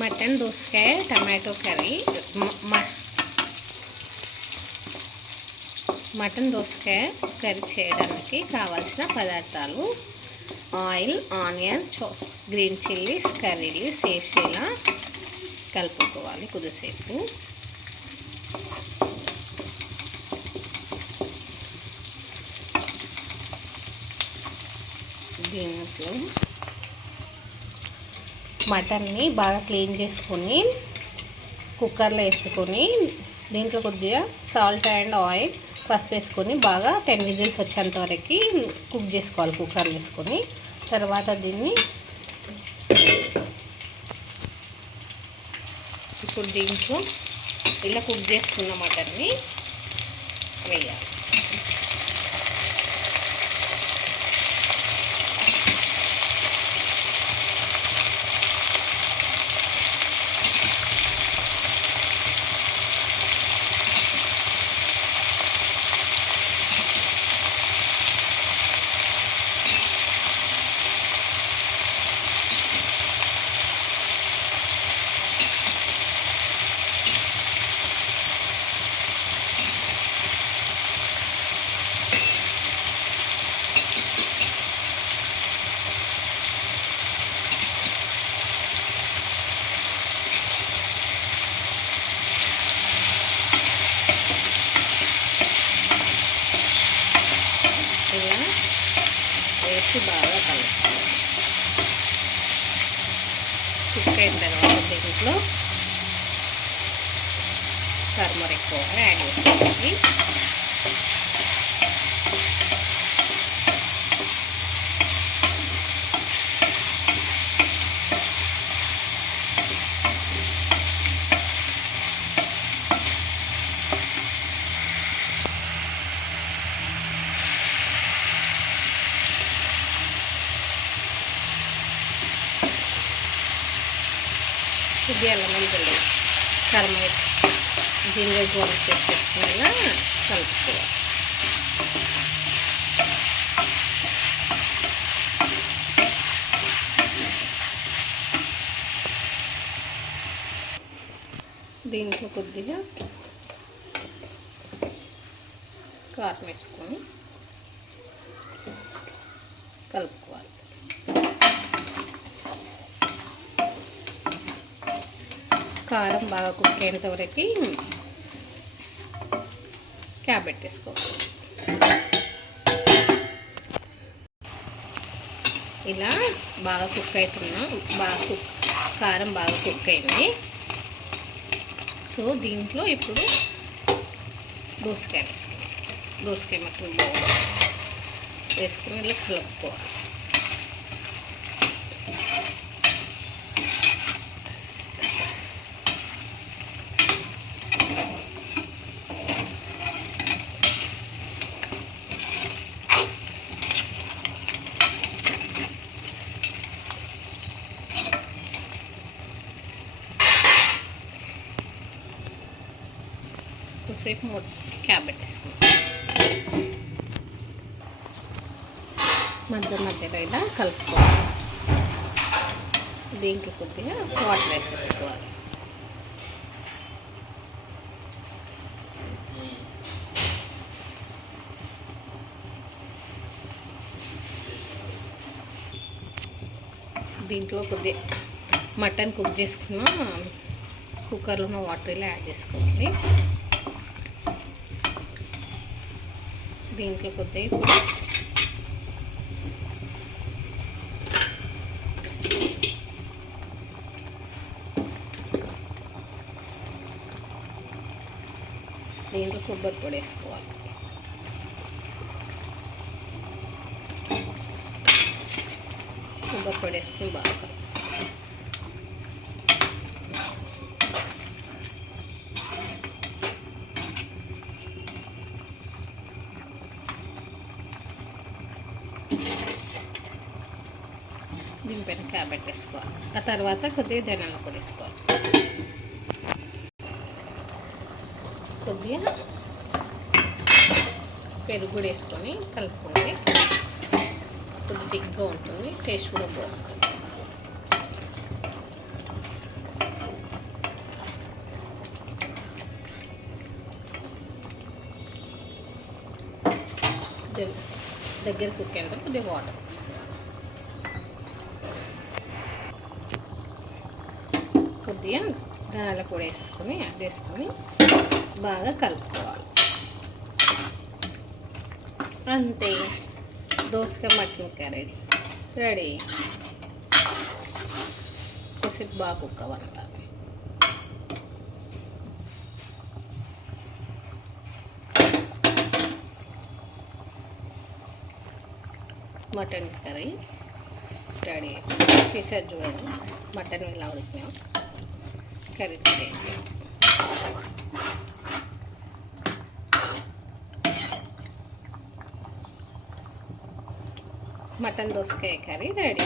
Mutton దోసకాయ tomato curry mutton దోసకాయ curry చేయడానికి కావాల్సిన పదార్థాలు ఆయిల్ ఆనియన్ చో గ్రీన్ చిల్లీస్ కర్రీలీస్ వేసేలా కలుపుకోవాలి కొద్దిసేపు. దీంట్లో మటన్ని బాగా క్లీన్ చేసుకొని కుక్కర్లో వేసుకొని దీంట్లో కొద్దిగా సాల్ట్ అండ్ ఆయిల్ పసుపు వేసుకొని బాగా టెన్ విజిల్స్ వచ్చేంత వరకు కుక్ చేసుకోవాలి కుక్కర్లో వేసుకొని. తర్వాత దీన్ని ఇప్పుడు దీంట్లో ఇలా కుక్ చేసుకున్న మటన్ని వేయాలి ఇలా వేసి బాగా కలుపుకోవాలి కుక్ అయిన తర్వాత దీంట్లో టర్మరిక్ పౌడర్ యాడ్ చేసుకోవాలి. ఇది అల్లం వెల్లుల్లి టర్మరిక్ జింజర్ గోల్ పేస్ట్ కలుపుకోవాలి. దీంట్లో కొద్దిగా కారం వేసుకొని కలుపుకోవాలి కారం బాగా కుక్ అయినంత వరకు క్యాబ్ పెట్టేసుకోవాలి ఇలా బాగా కుక్ అవుతున్నా బాగా కుక్ కారం బాగా కుక్ అయింది. సో దీంట్లో ఇప్పుడు దోసకాయ వేసుకోవాలి దోసకాయ మొత్తం వేసుకుని ఇలా కలుపుకోవాలి. కొద్దిసేపు మొ క్యాబ్ పెట్టేసుకుంటాం మధ్య మధ్యలో ఇలా కలుపుకోవాలి. దీంట్లో కొద్దిగా వాటర్ వేసేసుకోవాలి. దీంట్లో కొద్దిగా మటన్ కుక్ చేసుకున్న కుక్కర్లో ఉన్న వాటర్ ఇలా యాడ్ చేసుకోవాలి. దీంట్లో కొద్దిగా ఇప్పుడు దీంట్లో కొబ్బరి పొడి వేసుకోవాలి కొబ్బరి పొడి వేసుకుని బాగా దీనిపైన క్యాబెట్ వేసుకోవాలి. ఆ తర్వాత కొద్దిగా ధనియాల పొడి వేసుకోవాలి. కొద్దిగా పెరుగు కూడా వేసుకొని కలుపుకుంటే కొద్ది దిగ్గా ఉంటుంది టేస్ట్ కూడా బాగుంటుంది. దగ్గర కుక్కెంటే కొద్దిగా వాటర్ కొద్దిగా ధనాల కూడా వేసుకొని యాడ్ వేసుకొని బాగా కలుపుకోవాలి. అంతే. దోసకాయ మటన్ కర్రీ రెడీ. కొద్దిసేపు బాగా కుక్ మటన్ కర్రీ రెడీ. చేసారు చూడండి. మటన్ ఇలా ఉడికినాం కర్రీ మటన్ దోసకాయ కర్రీ రెడీ.